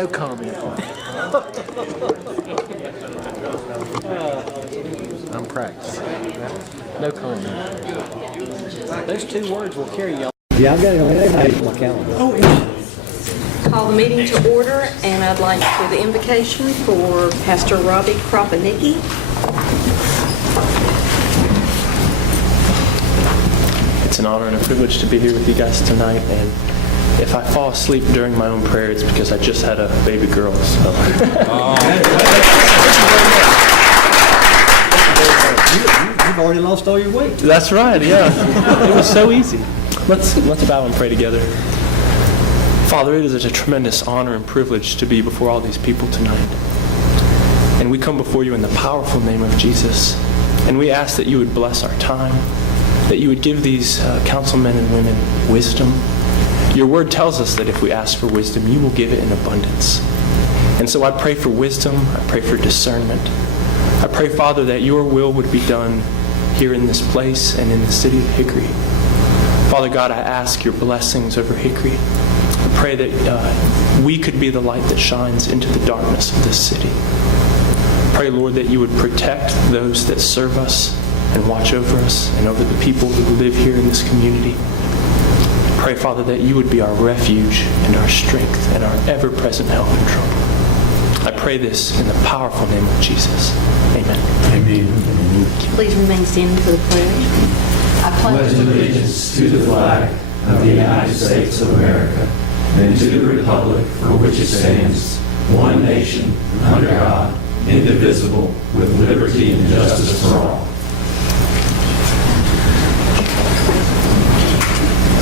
No comment. I'm practicing. No comment. Those 2 words will carry y'all. Yeah, I've got it on my calendar. Oh, yeah. Call the meeting to order, and I'd like for the invocation for Pastor Robbie Kropanicki. It's an honor and a privilege to be here with you guys tonight, and if I fall asleep during my own prayer, it's because I just had a baby girl. So. You've already lost all your weight. That's right, yeah. It was so easy. Let's bow and pray together. Father, it is a tremendous honor and privilege to be before all these people tonight. And we come before you in the powerful name of Jesus. And we ask that you would bless our time, that you would give these councilmen and women wisdom. Your word tells us that if we ask for wisdom, you will give it in abundance. And so I pray for wisdom. I pray for discernment. I pray, Father, that your will would be done here in this place and in the city of Hickory. Father God, I ask your blessings over Hickory. I pray that we could be the light that shines into the darkness of this city. Pray, Lord, that you would protect those that serve us and watch over us and over the people who live here in this community. Pray, Father, that you would be our refuge and our strength and our ever-present help in trouble. I pray this in the powerful name of Jesus. Amen. Amen. Please remain standing for the pledge. I pledge allegiance to the flag of the United States of America and to the republic for which it stands, one nation, under God, indivisible, with liberty and justice for all.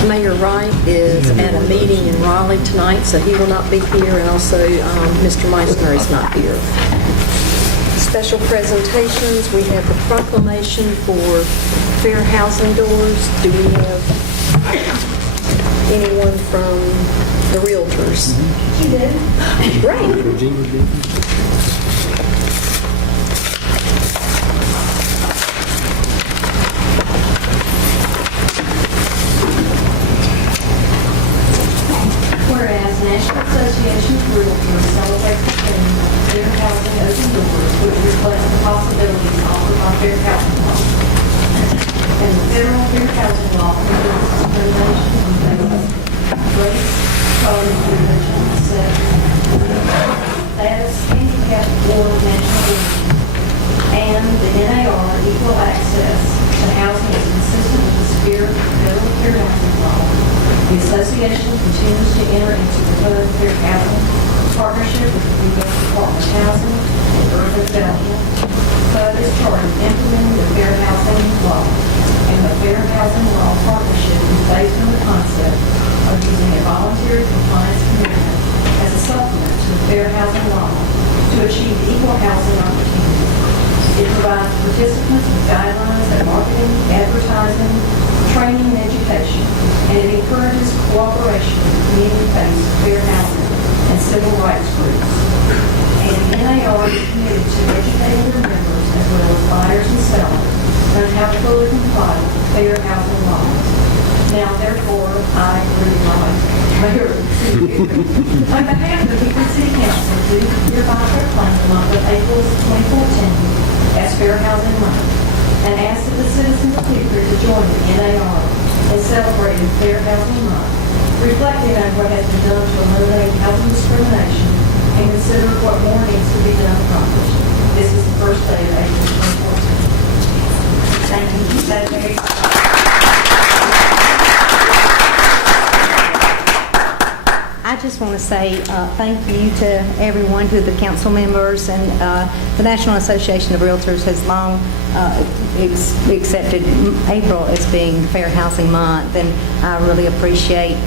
Mayor Wright is at a meeting in Raleigh tonight, so he will not be here, and also Mr. Meissner is not here. Special presentations, we have the proclamation for fair housing doors. Do we have anyone from the Realtors? You did. Great. Regina did. Whereas National Association of Realtors celebrates the theme of fair housing open doors, which reflects the possibilities offered by fair housing law. And the federal fair housing law prohibits discrimination on the basis of race, color, religion, sex, status, handicap, or national origin. And the NAR equal access to housing is consistent with the spirit of federal fair housing law. The association continues to enter into the HUD Fair Housing partnership with the U.S. Department of Housing and Urban Development. HUD is charged with implementing the Fair Housing Law, and the Fair Housing Law partnership is based on the concept of using a voluntary compliance commitment as a supplement to the Fair Housing Law to achieve equal housing opportunity. It provides participants with guidelines on marketing, advertising, training, and education, and it encourages cooperation with community-based fair housing and civil rights groups. And NAR is committed to educating their members as well as buyers and sellers on how to fully comply with the fair housing laws. Now, therefore, I agree with Mayor on behalf of the Hickory City Council, do hereby proclaim the month of April 2014 as Fair Housing Month, and ask that the citizens of Hickory to join the NAR in celebrating Fair Housing Month, reflecting on what has been done to eliminate housing discrimination and consider what more needs to be done to accomplish. This is the first day of April 2014. Thank you. That's very I just want to say thank you to everyone, to the council members, and the National Association of Realtors has long accepted April as being Fair Housing Month, and I really appreciate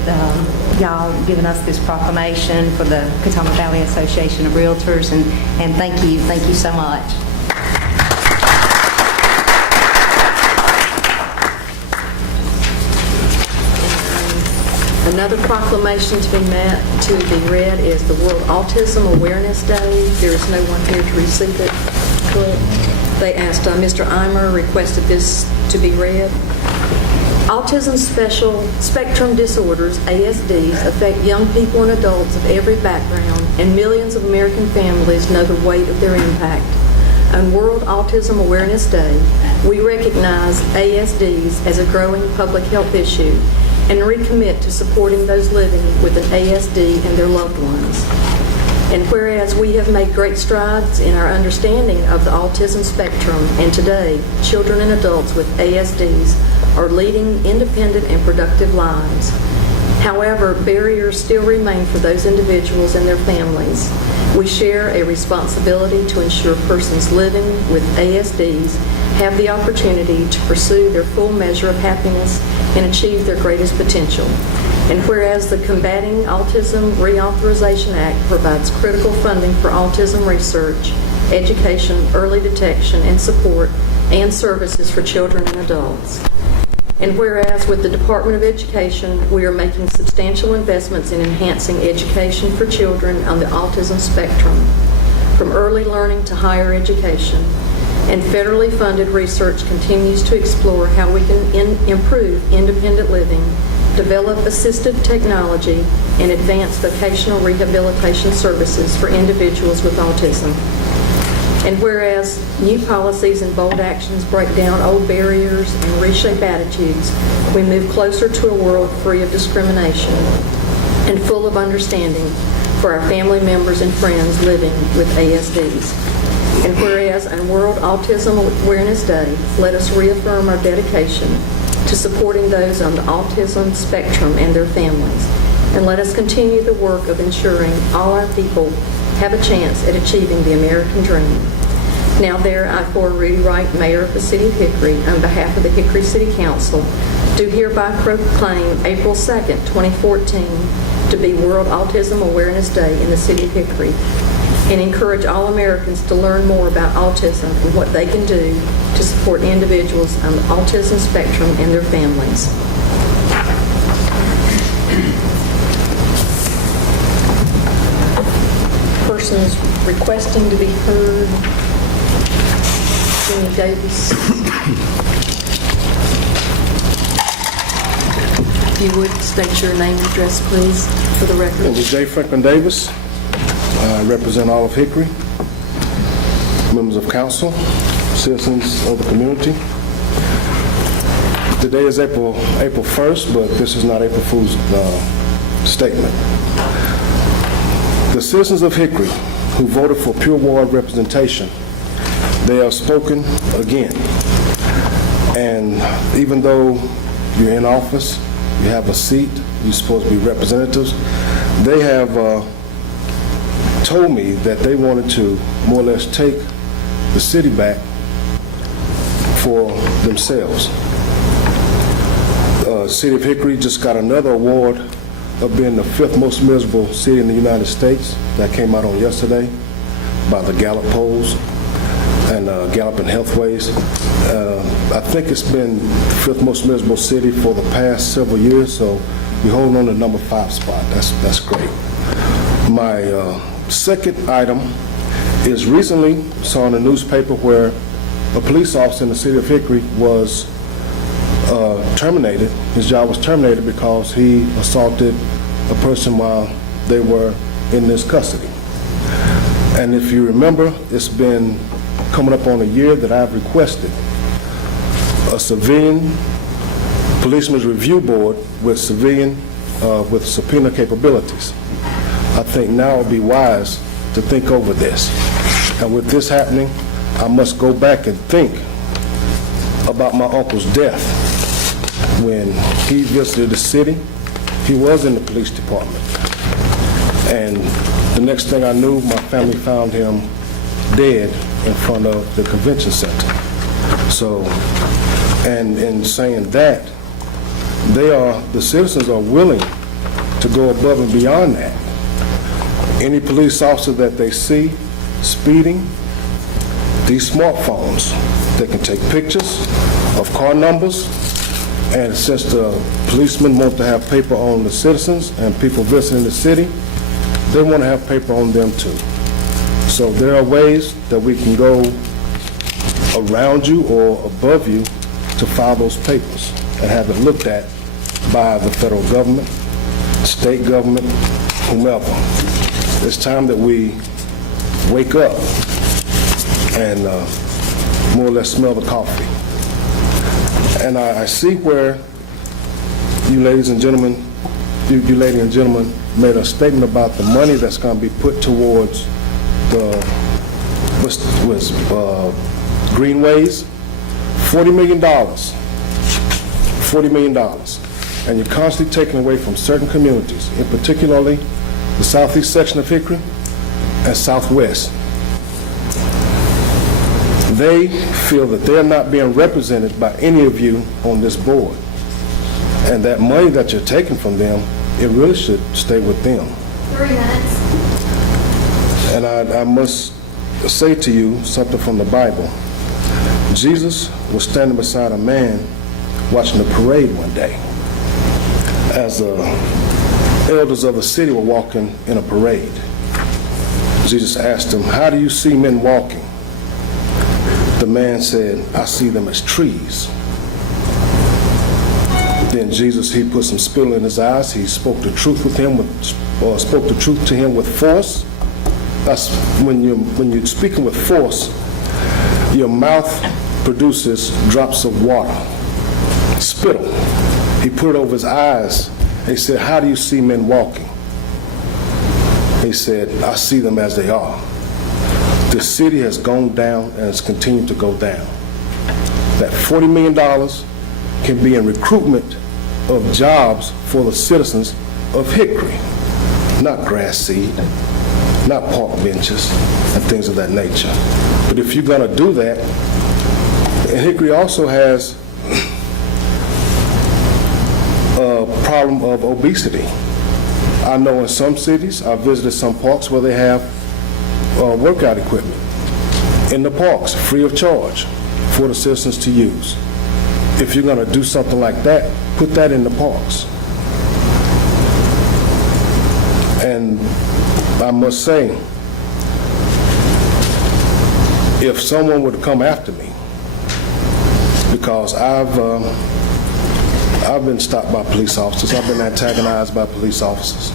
y'all giving us this proclamation for the Catawba Valley Association of Realtors, and thank you so much. Another proclamation to be read is the World Autism Awareness Day. There is no one here to receive it. Correct. They asked, Mr. Eimer requested this to be read. Autism Autism spectrum disorders, ASDs, affect young people and adults of every background, and millions of American families know the weight of their impact. On World Autism Awareness Day, we recognize ASDs as a growing public health issue and recommit to supporting those living with an ASD and their loved ones. And whereas we have made great strides in our understanding of the autism spectrum, and today, children and adults with ASDs are leading independent and productive lives. However, barriers still remain for those individuals and their families. We share a responsibility to ensure persons living with ASDs have the opportunity to pursue their full measure of happiness and achieve their greatest potential. And whereas the Combating Autism Reauthorization Act provides critical funding for autism research, education, early detection and support, and services for children and adults. And whereas with the Department of Education, we are making substantial investments in enhancing education for children on the autism spectrum, from early learning to higher education. And federally funded research continues to explore how we can improve independent living, develop assistive technology, and advance vocational rehabilitation services for individuals with autism. And whereas new policies and bold actions break down old barriers and reshape attitudes, we move closer to a world free of discrimination and full of understanding for our family members and friends living with ASDs. And whereas on World Autism Awareness Day, let us reaffirm our dedication to supporting those on the autism spectrum and their families. And let us continue the work of ensuring all our people have a chance at achieving the American dream. Now there, I, for Rudy Wright, Mayor of the City of Hickory, on behalf of the Hickory City Council, do hereby proclaim April 2nd, 2014 to be World Autism Awareness Day in the City of Hickory, and encourage all Americans to learn more about autism and what they can do to support individuals on the autism spectrum and their families. Persons requesting to be heard. Jenny Davis. If you would, state your name and address, please, for the record. This is J. Franklin Davis. I represent all of Hickory, members of council, citizens of the community. Today is April 1st, but this is not April Fool's statement. The citizens of Hickory who voted for pure ward representation, they have spoken again. And even though you're in office, you have a seat, you're supposed to be representatives, they have told me that they wanted to more or less take the city back for themselves. City of Hickory just got another award of being the 5th most miserable city in the United States. That came out on yesterday by the Gallup polls and Gallup and Healthways. I think it's been the 5th most miserable city for the past several years, so we're holding on to number 5 spot. That's great. My second item is recently saw in the newspaper where a police officer in the city of Hickory was terminated. His job was terminated because he assaulted a person while they were in his custody. And if you remember, it's been coming up on a year that I've requested a civilian policeman's review board with with subpoena capabilities. I think now it would be wise to think over this. And with this happening, I must go back and think about my uncle's death. When he visited the city, he was in the police department. And the next thing I knew, my family found him dead in front of the convention center. So, and in saying that, the citizens are willing to go above and beyond that. Any police officer that they see speeding, these smartphones, they can take pictures of car numbers, and since the policemen want to have paper on the citizens and people visiting the city, they want to have paper on them too. So there are ways that we can go around you or above you to file those papers. and have it looked at by the federal government, state government, whomever. It's time that we wake up and more or less smell the coffee. And I see where you ladies and gentlemen, you ladies and gentlemen made a statement about the money that's going to be put towards the greenways. $40 million. $40 million. And you're constantly taking away from certain communities, in particularly the southeast section of Hickory and southwest. They feel that they're not being represented by any of you on this board. And that money that you're taking from them, it really should stay with them. 3 minutes. And I must say to you something from the Bible. Jesus was standing beside a man watching a parade one day as the elders of the city were walking in a parade. Jesus asked him, "How do you see men walking?" The man said, "I see them as trees." Then Jesus, he put some spittle in his eyes. He spoke the truth with him, spoke the truth to him with force. That's when you're speaking with force, your mouth produces drops of water, spittle. He put it over his eyes. He said, "How do you see men walking?" He said, "I see them as they are." The city has gone down and it's continued to go down. That $40 million can be in recruitment of jobs for the citizens of Hickory, not grass seed, not park benches and things of that nature. But if you're going to do that, and Hickory also has a problem of obesity. I know in some cities, I visited some parks where they have workout equipment in the parks, free of charge for the citizens to use. If you're going to do something like that, put that in the parks. And I must say, if someone would come after me, because I've been stopped by police officers, I've been antagonized by police officers.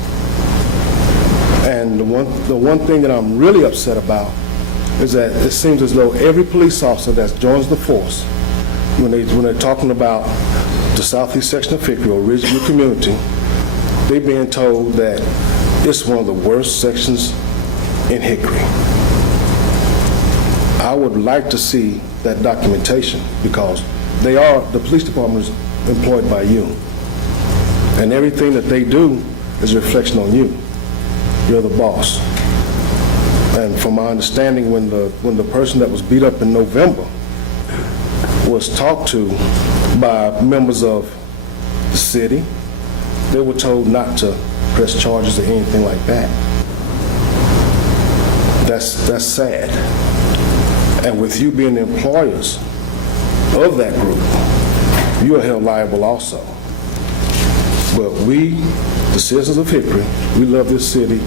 And the one thing that I'm really upset about is that it seems as though every police officer that joins the force, when they're talking about the southeast section of Hickory or regional community, they're being told that it's one of the worst sections in Hickory. I would like to see that documentation because the police department is employed by you. And everything that they do is a reflection on you. You're the boss. And from my understanding, when the person that was beat up in November was talked to by members of the city, they were told not to press charges or anything like that. That's sad. And with you being the employers of that group, you are held liable also. But we, the citizens of Hickory, we love this city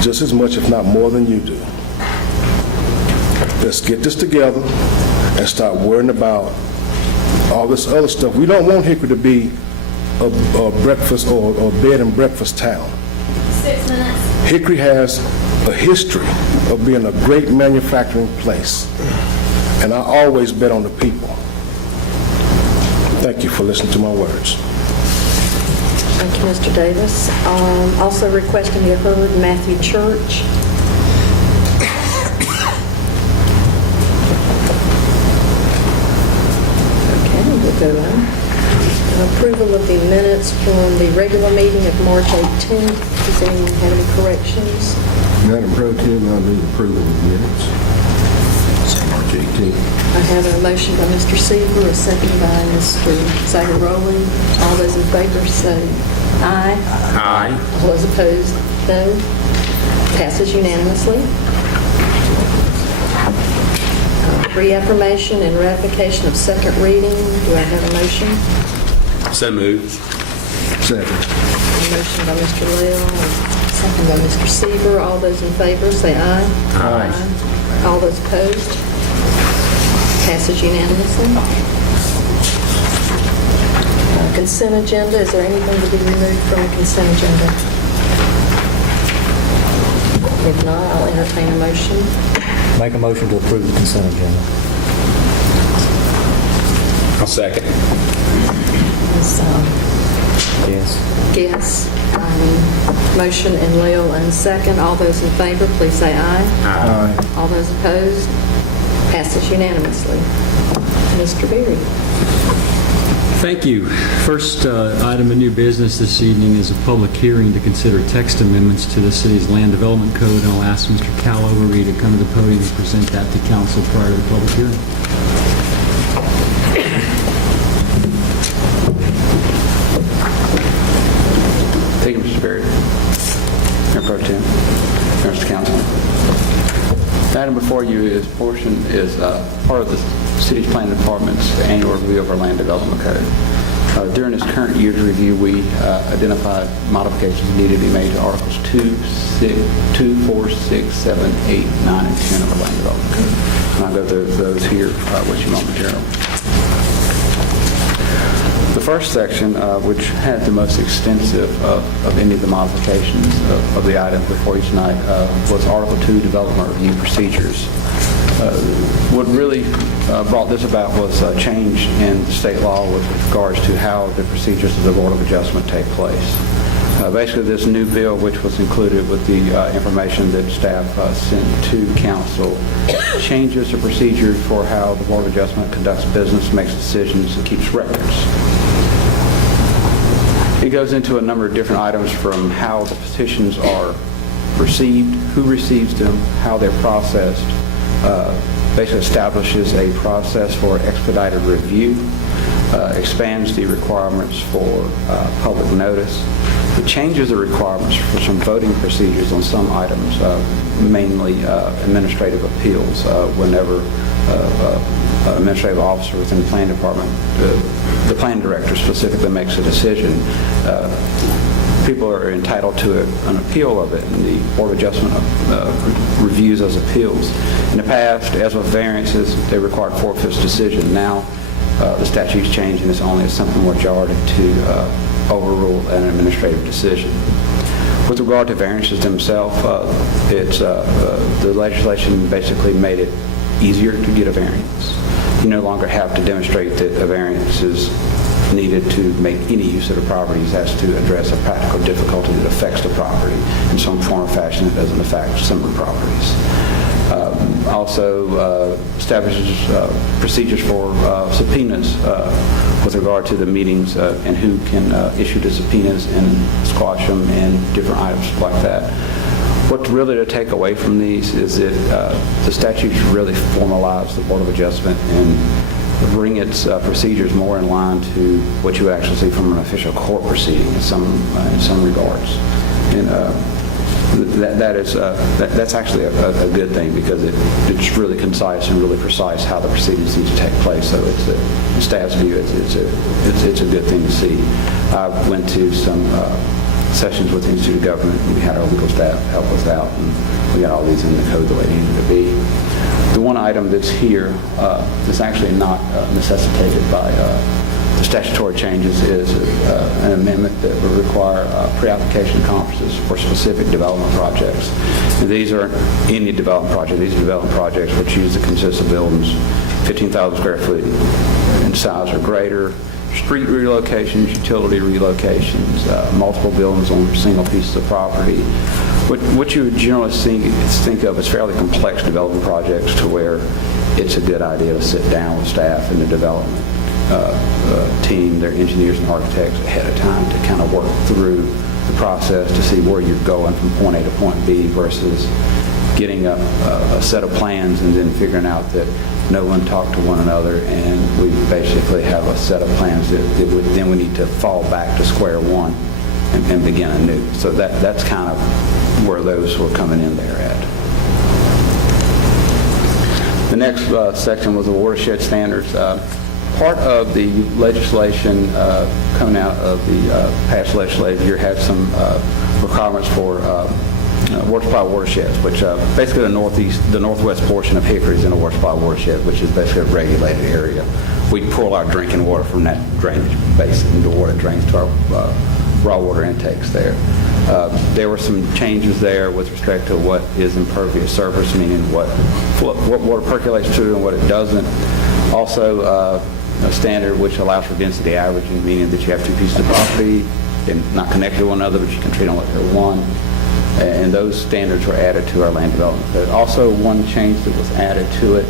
just as much, if not more than you do. Let's get this together and start worrying about all this other stuff. We don't want Hickory to be a breakfast or bed and breakfast town. 6 minutes. Hickory has a history of being a great manufacturing place. And I always bet on the people. Thank you for listening to my words. Thank you, Mr. Davis. Also requesting to be heard, Matthew Church. Okay, we'll go on. Approval of the minutes from the regular meeting of March 18th. Does anyone have any corrections? Madam Pro Tem, I move approval of the minutes. March 18th. I have a motion by Mr. Seaver, a second by Mr. Zagaroli. All those in favor say aye. Aye. All those opposed, no. Passes unanimously. Reaffirmation and ratification of second reading. Do I have a motion? So moved. Second. A motion by Mr. Lill, a second by Mr. Seaver. All those in favor say aye. Aye. All those opposed? Passes unanimously. Consent agenda, is there anything to be removed from the consent agenda? If not, I'll entertain a motion. Make a motion to approve the consent agenda. I'll second. Ms. Yes. Guess. Motion and Lil and second. All those in favor, please say aye. Aye. All those opposed, passes unanimously. Mr. Berry. Thank you. First item of new business this evening is a public hearing to consider text amendments to the city's land development code. And I'll ask Mr. Cal Overby to come to the podium and present that to council prior to the public hearing. Thank you, Mr. Barrett. Mayor Pro Tem, members of council. The item before you is part of the city's planning department's annual review of our land development code. During this current year's review, we identified modifications needed to be made to Articles 2, 4, 6, 7, 8, 9, and 10 of our land development code. And I'll go through those here with you momentarily. The first section, which had the most extensive of any of the modifications of the items before you tonight, was Article 2, Development Review Procedures. What really brought this about was a change in state law with regards to how the procedures of the Board of Adjustment take place. Basically, this new bill, which was included with the information that staff sent to council, changes the procedure for how the Board of Adjustment conducts business, makes decisions, and keeps records. It goes into a number of different items from how the petitions are received, who receives them, how they're processed, basically establishes a process for expedited review, expands the requirements for public notice. It changes the requirements for some voting procedures on some items, mainly administrative appeals, whenever administrative officer within the planning department, the planning director specifically makes a decision. People are entitled to an appeal of it, and the Board of Adjustment reviews those appeals. In the past, as with variances, they required 4/5 decision. Now, the statute's changed, and it's only a simple majority to overrule an administrative decision. With regard to variances themselves, the legislation basically made it easier to get a variance. You no longer have to demonstrate that a variance is needed to make any use of the property. It has to address a practical difficulty that affects the property in some form or fashion that doesn't affect similar properties. Also establishes procedures for subpoenas with regard to the meetings and who can issue the subpoenas and squash them and different items like that. What really to take away from these is that the statutes really formalize the Board of Adjustment and bring its procedures more in line to what you would actually see from an official court proceeding in some regards. And that's actually a good thing, because it's really concise and really precise how the proceedings need to take place. So it's in staff's view, it's a good thing to see. I went to some sessions with the Institute of Government, and we had our legal staff help us out, and we got all these in the code the way it needed to be. The one item that's here that's actually not necessitated by the statutory changes is an amendment that would require pre-application conferences for specific development projects. And these aren't any development project. These are development projects which usually consist of buildings 15,000 square feet in size or greater, street relocations, utility relocations, multiple buildings on single pieces of property. What you would generally think of as fairly complex development projects, to where it's a good idea to sit down with staff and the development team, their engineers and architects ahead of time to kind of work through the process to see where you're going from point A to point B, versus getting a set of plans and then figuring out that no one talked to one another, and we basically have a set of plans that then we need to fall back to square one and begin anew. So that's kind of where those were coming in there at. The next section was the watershed standards. Part of the legislation coming out of the past legislative year had some requirements for water supply watersheds, which basically the northwest portion of Hickory is in a water supply watershed, which is basically a regulated area we pull our drinking water from that drainage basin, the water drains to our raw water intakes there. There were some changes there with respect to what is impervious surface, meaning what water percolates to and what it doesn't. Also, a standard which allows for density averaging, meaning that you have two pieces of property and not connected to one another, but you can treat them like they're one. And those standards were added to our land development code. Also, one change that was added to it,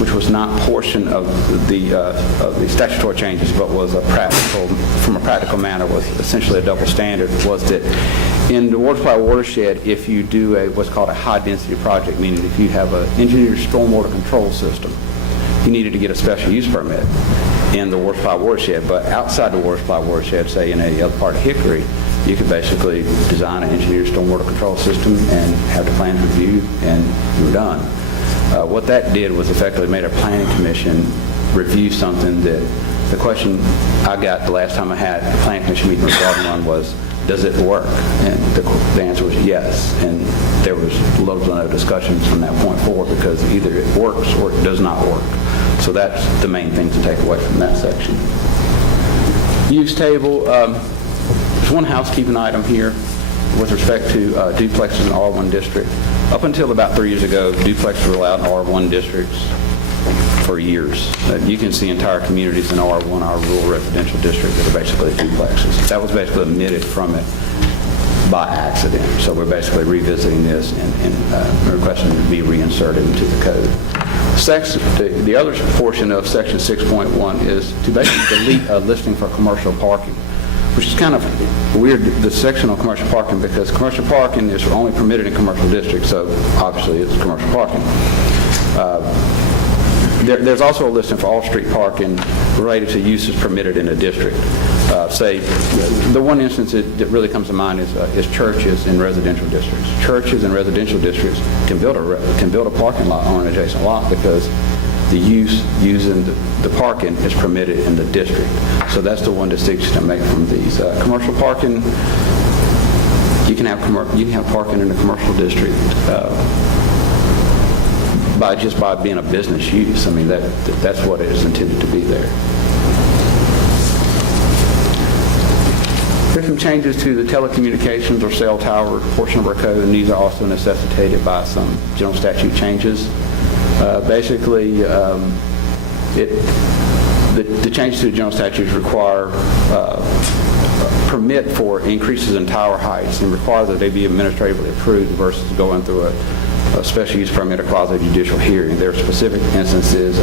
which was not portion of the statutory changes, but was from a practical manner, was essentially a double standard, was that in the water supply watershed, if you do what's called a high-density project, meaning if you have an engineered stormwater control system, you needed to get a special use permit in the water supply watershed. But outside the water supply watershed, say in any other part of Hickory, you could basically design an engineered stormwater control system and have the plans reviewed, and you're done. What that did was effectively made our planning commission review something that the question I got the last time I had a planning commission meeting regarding one was, does it work? And the answer was yes. And there was loads of other discussions from that point forward, because either it works or it does not work. So that's the main thing to take away from that section. Use table. There's one housekeeping item here with respect to duplexes in R1 district. Up until about 3 years ago, duplexes were allowed in R1 districts for years. You can see entire communities in R1, our rural residential district, that are basically duplexes. That was basically omitted from it by accident. So we're basically revisiting this and requesting it to be reinserted into the code. The other portion of section 6.1 is to basically delete a listing for commercial parking, which is kind of weird, the section on commercial parking, because commercial parking is only permitted in commercial districts, so obviously it's commercial parking. There's also a listing for off-street parking related to uses permitted in a district. Say, the one instance that really comes to mind is churches in residential districts. Churches in residential districts can build a parking lot on an adjacent lot because the use using the parking is permitted in the district. So that's the one distinction to make from these. Commercial parking, you can have parking in a commercial district by being a business use. I mean, that's what it is intended to be there. There's some changes to the telecommunications or cell tower portion of our code, and these are also necessitated by some general statute changes. Basically, the changes to the general statutes require permit for increases in tower heights and require that they be administratively approved versus going through a special use permit or quasi-judicial hearing. There are specific instances.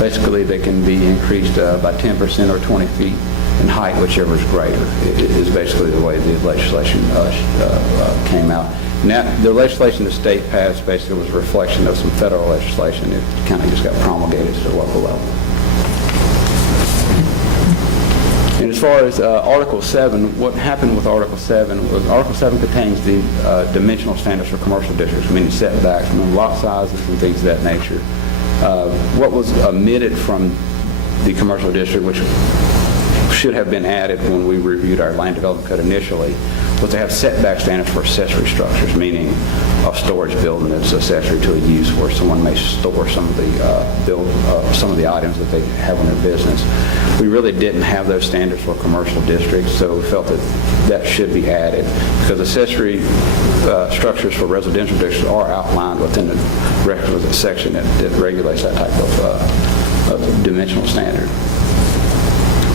Basically, they can be increased by 10% or 20 feet in height, whichever is greater. It is basically the way the legislation came out. Now, the legislation the state passed basically was a reflection of some federal legislation. It kind of just got promulgated to the local level. And as far as Article 7, what happened with Article 7 was Article 7 contains the dimensional standards for commercial districts, meaning setbacks, meaning lot sizes and things of that nature. What was omitted from the commercial district, which should have been added when we reviewed our land development code initially, was to have setback standards for accessory structures, meaning a storage building that's accessory to a use where someone may store some of the items that they have in their business. We really didn't have those standards for commercial districts, so we felt that should be added, because accessory structures for residential districts are outlined within the requisite section that regulates that type of dimensional standard.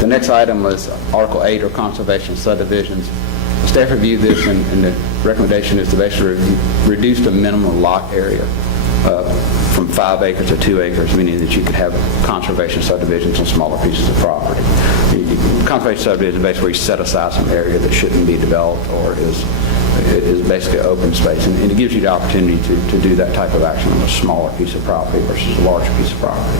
The next item was Article 8, or conservation subdivisions. Staff reviewed this, and the recommendation is to basically reduce the minimum lot area from 5 acres to 2 acres, meaning that you could have conservation subdivisions on smaller pieces of property. Conservation subdivision is basically where you set aside some area that shouldn't be developed or is basically open space, and it gives you the opportunity to do that type of action on a smaller piece of property versus a larger piece of property.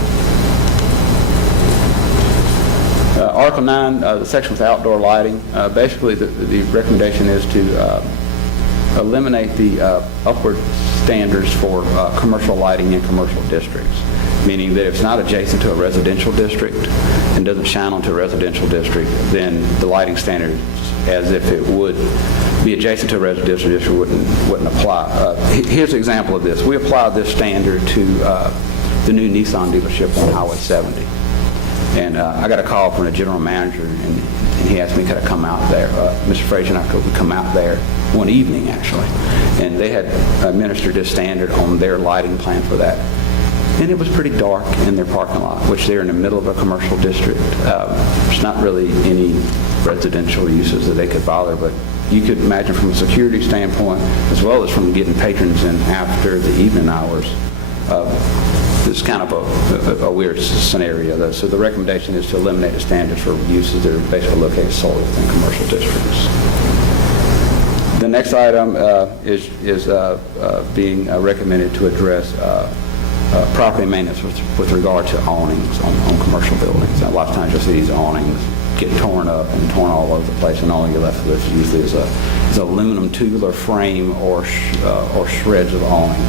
Article 9, the section with outdoor lighting, basically the recommendation is to eliminate the upward standards for commercial lighting in commercial districts, meaning that if it's not adjacent to a residential district and doesn't shine onto a residential district, then the lighting standard, as if it would be adjacent to a residential district, wouldn't apply. Here's an example of this. We applied this standard to the new Nissan dealership on Highway 70. And I got a call from the general manager, and he asked me could I come out there. Mr. Frazier and I could come out there one evening, actually. And they had administered this standard on their lighting plan for that. And it was pretty dark in their parking lot, which they're in the middle of a commercial district. There's not really any residential uses that they could bother, but you could imagine from a security standpoint, as well as from getting patrons in after the evening hours, it's kind of a weird scenario, though. So the recommendation is to eliminate the standards for uses that are basically located solely within commercial districts. The next item is being recommended to address property maintenance with regard to awnings on commercial buildings. Now, a lot of times you'll see these awnings get torn up and torn all over the place, and all you're left with usually is an aluminum tubular frame or shreds of awning.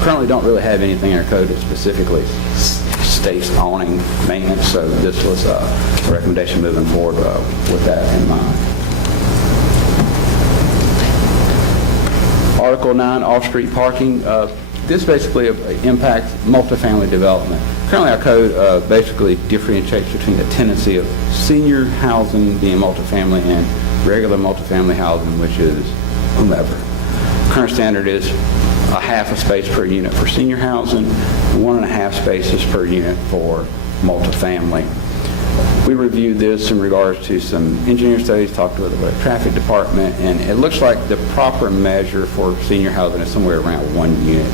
Currently don't really have anything in our code that specifically states awning maintenance, so this was a recommendation moving forward with that in mind. Article 9, off-street parking. This basically impacts multifamily development. Currently, our code basically differentiates between the tendency of senior housing being multifamily and regular multifamily housing, which is whomever. Current standard is a half a space per unit for senior housing, 1.5 spaces per unit for multifamily. We reviewed this in regards to some engineering studies, talked with the traffic department, and it looks like the proper measure for senior housing is somewhere around 1 unit,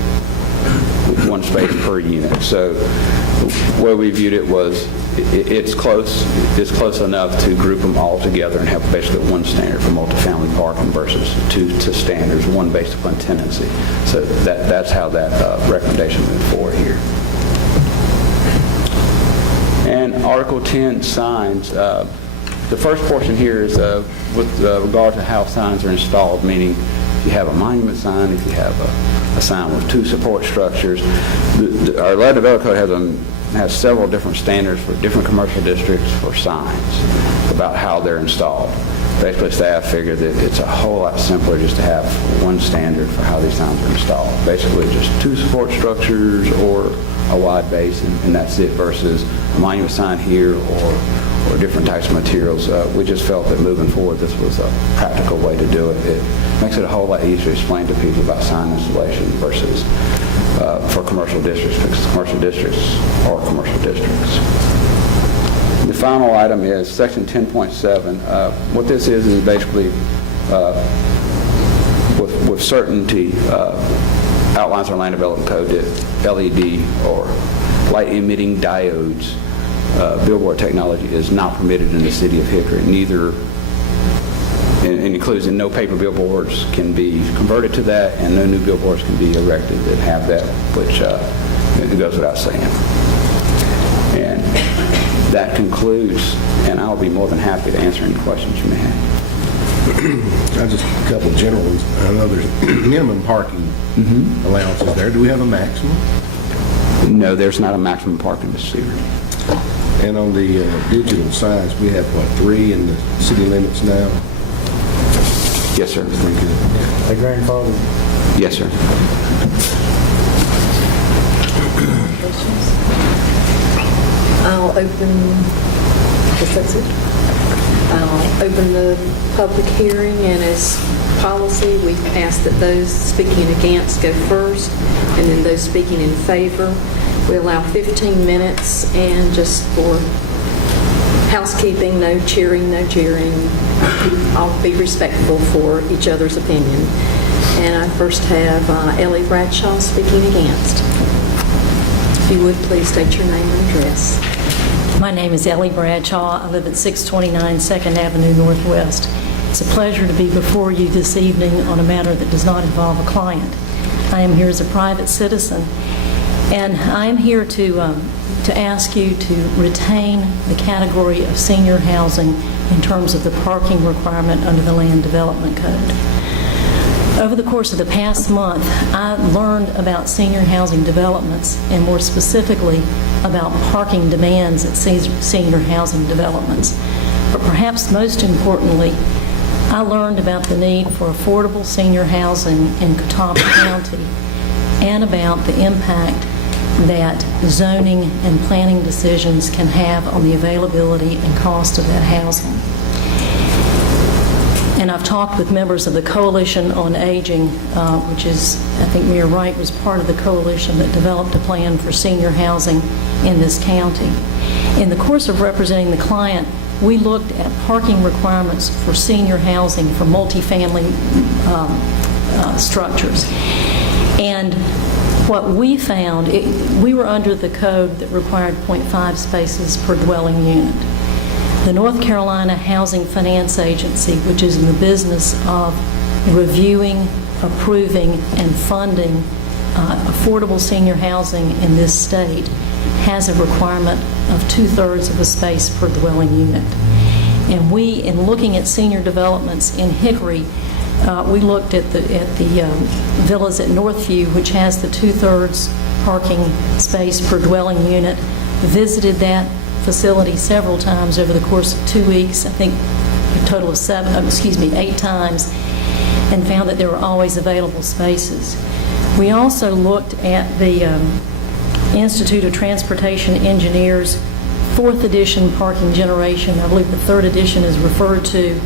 1 space per unit. So the way we viewed it was it's close enough to group them all together and have basically one standard for multifamily parking versus two standards, one based upon tenancy. So that's how that recommendation moved forward here. And Article 10, signs. The first portion here is with regard to how signs are installed, meaning if you have a monument sign, if you have a sign with 2 support structures. Our land development code has several different standards for different commercial districts for signs about how they're installed. Basically, staff figured that it's a whole lot simpler just to have one standard for how these signs are installed. Basically, just 2 support structures or a wide base, and that's it, versus a monument sign here or different types of materials. We just felt that moving forward, this was a practical way to do it. It makes it a whole lot easier to explain to people about sign installation versus for commercial districts, because commercial districts are commercial districts. The final item is section 10.7. What this is basically with certainty outlines our land development code that LED or light emitting diodes billboard technology is not permitted in the city of Hickory. Neither, and includes in no paper billboards can be converted to that, and no new billboards can be erected that have that, which it goes without saying. And that concludes, and I'll be more than happy to answer any questions you may have. Just a couple of general ones. I know there's minimum parking allowances there. Do we have a maximum? No, there's not a maximum parking, Mr. Seaver. And on the digital signs, we have, 3 in the city limits now? Yes, sir. A grandfather. Yes, sir. I'll open the public hearing, and as policy, we've asked that those speaking against go first, and then those speaking in favor. We allow 15 minutes, and just for housekeeping, no cheering, no jeering. I'll be respectful for each other's opinion. And I first have Ellie Bradshaw speaking against. If you would, please state your name and address. My name is Ellie Bradshaw. I live at 629 2nd Avenue Northwest. It's a pleasure to be before you this evening on a matter that does not involve a client. I am here as a private citizen, and I am here to ask you to retain the category of senior housing in terms of the parking requirement under the Land Development Code. Over the course of the past month, I learned about senior housing developments, and more specifically about parking demands at senior housing developments. But perhaps most importantly, I learned about the need for affordable senior housing in Catawba County and about the impact that zoning and planning decisions can have on the availability and cost of that housing. And I've talked with members of the Coalition on Aging, which is, I think Mayor Wright was part of the coalition that developed a plan for senior housing in this county. In the course of representing the client, we looked at parking requirements for senior housing for multifamily structures. And what we found, we were under the code that required 0.5 spaces per dwelling unit. The North Carolina Housing Finance Agency, which is in the business of reviewing, approving, and funding affordable senior housing in this state, has a requirement of 2/3 of a space per dwelling unit. And we, in looking at senior developments in Hickory, we looked at the villas at Northview, which has the 2/3 parking space per dwelling unit, visited that facility several times over the course of 2 weeks, I think a total of 8 times, and found that there were always available spaces. We also looked at the Institute of Transportation Engineers 4th edition parking generation. I believe the 3rd edition is referred to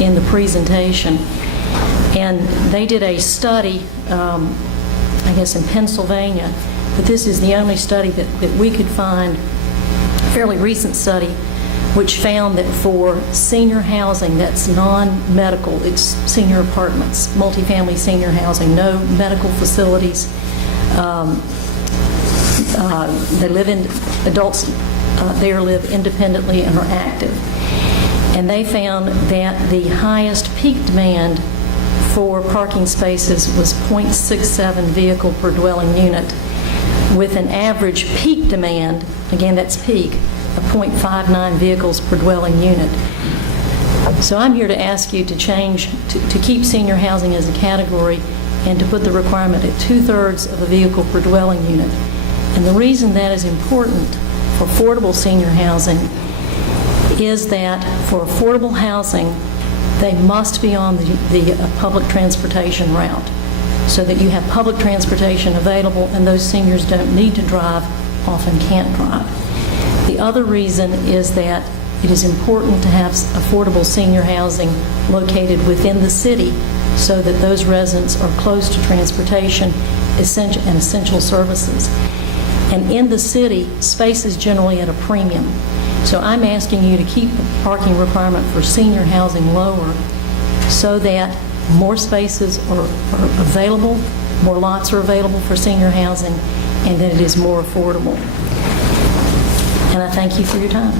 in the presentation. And they did a study, I guess in Pennsylvania, but this is the only study that we could find, fairly recent study, which found that for senior housing that's non-medical, it's senior apartments, multifamily senior housing, no medical facilities. They live in, adults there live independently and are active. And they found that the highest peak demand for parking spaces was 0.67 vehicle per dwelling unit, with an average peak demand, again that's peak, of 0.59 vehicles per dwelling unit. So I'm here to ask you to change, to keep senior housing as a category and to put the requirement at 2/3 of a vehicle per dwelling unit. And the reason that is important for affordable senior housing is that for affordable housing, they must be on the public transportation route, so that you have public transportation available and those seniors don't need to drive, often can't drive. The other reason is that it is important to have affordable senior housing located within the city so that those residents are close to transportation and essential services. And in the city, space is generally at a premium. So I'm asking you to keep the parking requirement for senior housing lower so that more spaces are available, more lots are available for senior housing, and that it is more affordable. And I thank you for your time.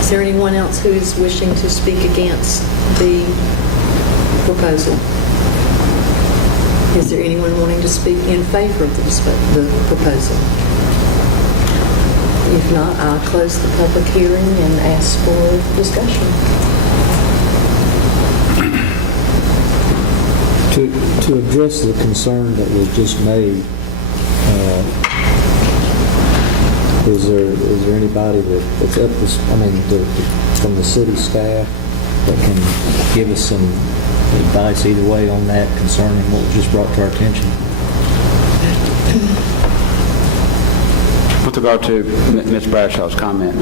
Is there anyone else who is wishing to speak against the proposal? Is there anyone wanting to speak in favor of the proposal? If not, I'll close the public hearing and ask for discussion. To address the concern that was just made, is there anybody that's up this, from the city staff that can give us some advice either way on that concerning what was just brought to our attention? With regard to Ms. Bradshaw's comment,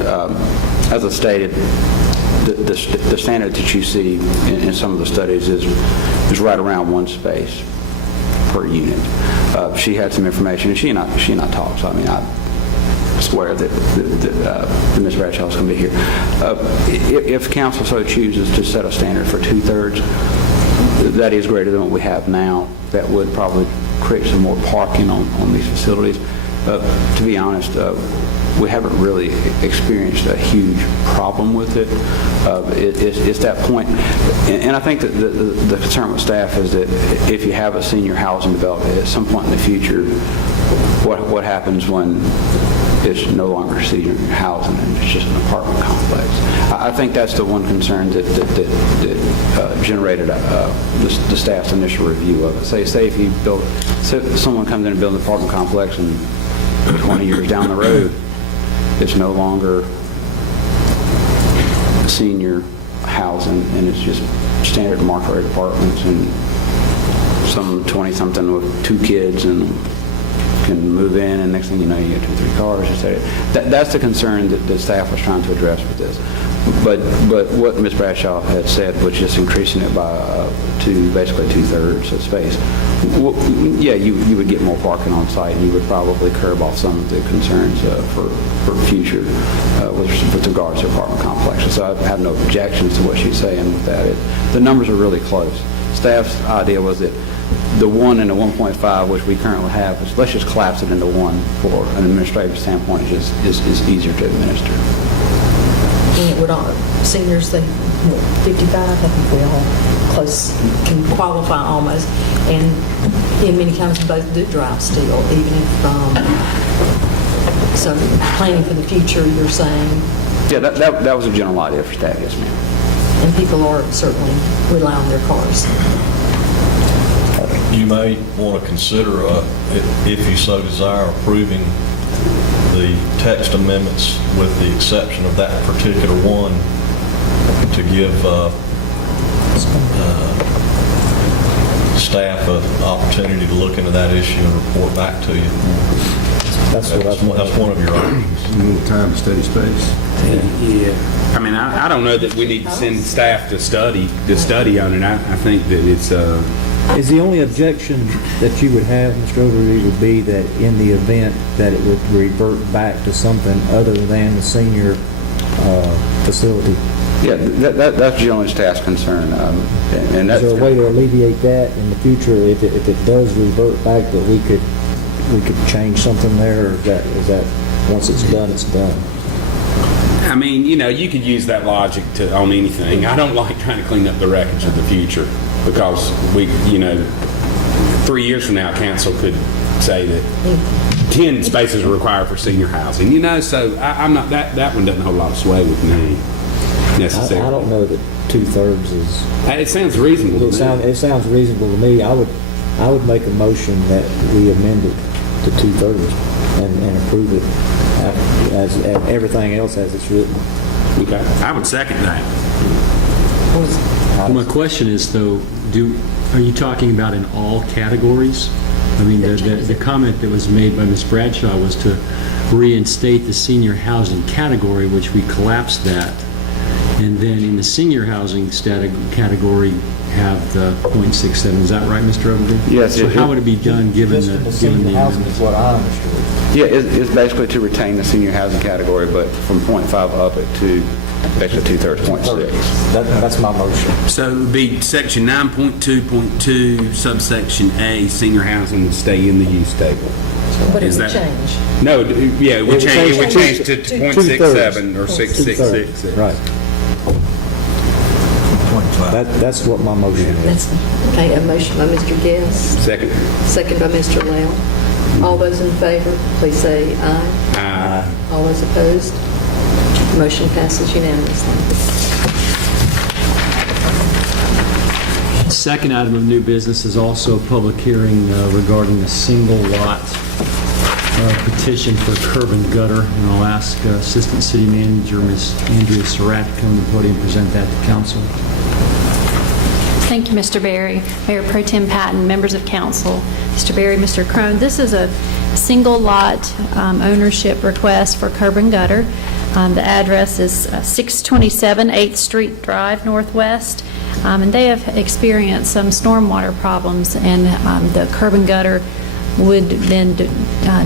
as I stated, the standard that you see in some of the studies is right around 1 space per unit. She had some information, and she and I talked, so I swear that Ms. Bradshaw is going to be here. If council so chooses to set a standard for 2/3, that is greater than what we have now. That would probably create some more parking on these facilities. To be honest, we haven't really experienced a huge problem with it. It's that point, and I think that the concern with staff is that if you have a senior housing development at some point in the future, what happens when it's no longer senior housing and it's just an apartment complex? I think that's the one concern that generated the staff's initial review of it. Say if you build, someone comes in and builds an apartment complex and 20 years down the road, it's no longer senior housing and it's just standard market rate apartments and some 20-something with 2 kids and can move in, and next thing you know, you have 2 or 3 cars, etc. That's the concern that the staff was trying to address with this. But what Ms. Bradshaw had said was just increasing it by to basically 2/3 of space. Yeah, you would get more parking on site, and you would probably curb off some of the concerns for future with regards to apartment complexes. So I have no objections to what she's saying with that. The numbers are really close. Staff's idea was that the 1 and the 1.5, which we currently have, let's just collapse it into 1 for an administrative standpoint. It's easier to administer. And it would all, seniors, they, 55, I think we all close, can qualify almost. And many times both do drive still, even if, so planning for the future, you're saying. Yeah, that was a general idea for staff, yes, ma'am. And people are certainly rely on their cars. You may want to consider, if you so desire, approving the text amendments with the exception of that particular one to give staff an opportunity to look into that issue and report back to you. That's one of your options. You need time to study space. Yeah. I mean, I don't know that we need to send staff to study on it. I think that it's Is the only objection that you would have, Mr. Overby, would be that in the event that it would revert back to something other than the senior facility? Yeah, that's generally staff's concern. And that's, is there a way to alleviate that in the future if it does revert back, that we could change something there, or is that once it's done, it's done? I mean, you could use that logic on anything. I don't like trying to clean up the wreckage of the future, because 3 years from now, council could say that 10 spaces are required for senior housing. So I'm not that one doesn't hold a lot of sway with me necessarily. I don't know that 2/3 is. It sounds reasonable. It sounds reasonable to me. I would make a motion that we amend it to 2/3 and approve it as everything else as it's written. Okay, I would second that. My question is, though, are you talking about in all categories? I mean, the comment that was made by Ms. Bradshaw was to reinstate the senior housing category, which we collapsed that, and then in the senior housing category have the 0.67. Is that right, Mr. Overby? Yes. So how would it be done given the senior housing is what I understood. Yeah, it's basically to retain the senior housing category, but from 0.5 up it to basically 2/3, 0.6. That's my motion. So it would be section 9.2.2, subsection A, senior housing would stay in the use table. But it would change. No, yeah, it would change. It would change to 0.67 or 666. Right. That's what my motion is. Okay, a motion by Mr. Guest. Second. Second by Mr. Lau. All those in favor, please say aye. Aye. All those opposed? Motion passes unanimously. The second item of new business is also a public hearing regarding a single lot petition for curb and gutter, and I'll ask Assistant City Manager Ms. Andrea Surratt to come to the podium and present that to council. Thank you, Mr. Berry. Mayor Pro Tem Patton, members of council, Mr. Berry, Mr. Crone. This is a single lot ownership request for curb and gutter. The address is 627 8th Street Drive, Northwest, and they have experienced some stormwater problems, and the curb and gutter would then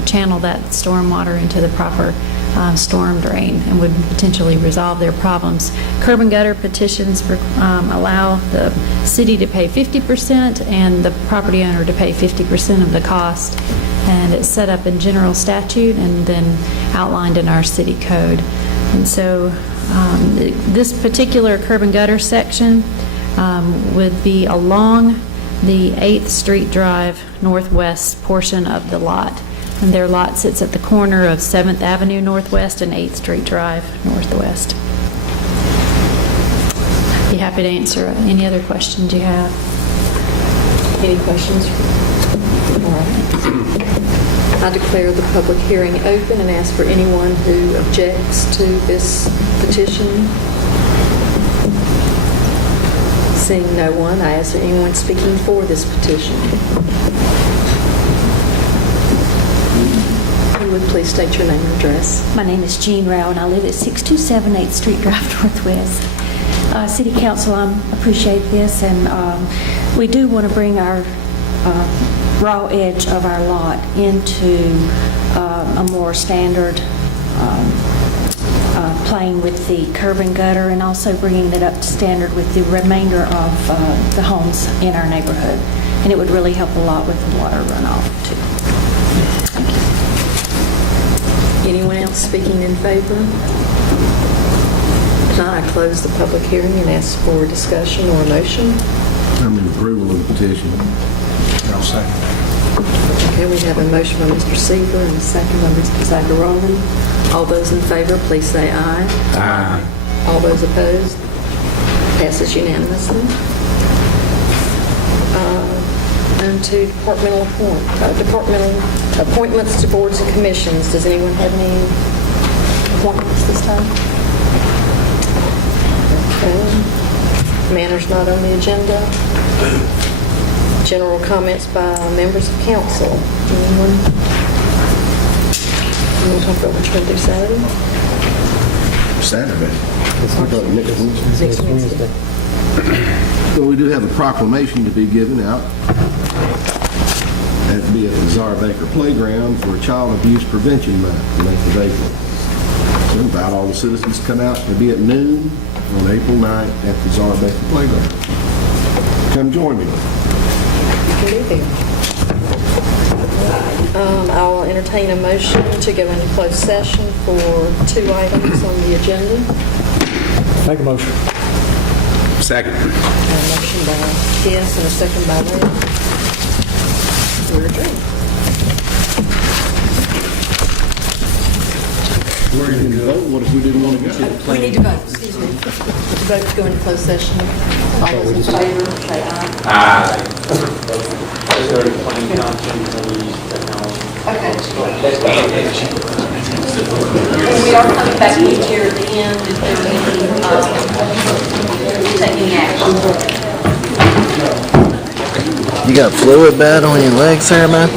channel that stormwater into the proper storm drain and would potentially resolve their problems. Curb and gutter petitions allow the city to pay 50% and the property owner to pay 50% of the cost, and it's set up in general statute and then outlined in our city code. And so this particular curb and gutter section would be along the 8th Street Drive Northwest portion of the lot. And their lot sits at the corner of 7th Avenue Northwest and 8th Street Drive Northwest. Be happy to answer any other questions you have. Any questions? All right. I declare the public hearing open and ask for anyone who objects to this petition. Seeing no one, I ask anyone speaking for this petition. Who would please state your name and address? My name is Jean Rao, and I live at 627 8th Street Drive Northwest. City Council, I appreciate this, and we do want to bring our raw edge of our lot into a more standard plane with the curb and gutter, and also bringing that up to standard with the remainder of the homes in our neighborhood. And it would really help a lot with the water runoff, too. Anyone else speaking in favor? If not, I close the public hearing and ask for discussion or a motion. I'm in approval of the petition. I'll second. Okay, we have a motion by Mr. Seaver and a second by Mr. Zagaroni. All those in favor, please say aye. Aye. All those opposed? Passes unanimously. On to departmental appointments to boards and commissions. Does anyone have any appointments this time? Okay. Matters not on the agenda. General comments by members of council. Anyone? You want to talk about which one to do Saturday? Saturday. Next Wednesday. Well, we do have a proclamation to be given out. That'd be at the Czar Baker Playground for Child Abuse Prevention Month, the month of April. So invite all the citizens to come out. It'll be at noon on April 9th at the Czar Baker Playground. Come join me. You can be there. I'll entertain a motion to go into closed session for 2 items on the agenda. Make a motion. Second. A motion by Kiss and a second by Ray. We're adjourned. We're going to vote. What if we didn't want to go? We need to vote, excuse me. To vote to go into closed session. All those in favor, say aye. Aye. Okay. We are coming back in here at the end if there's any taking action. You got fluid bad on your legs there, man?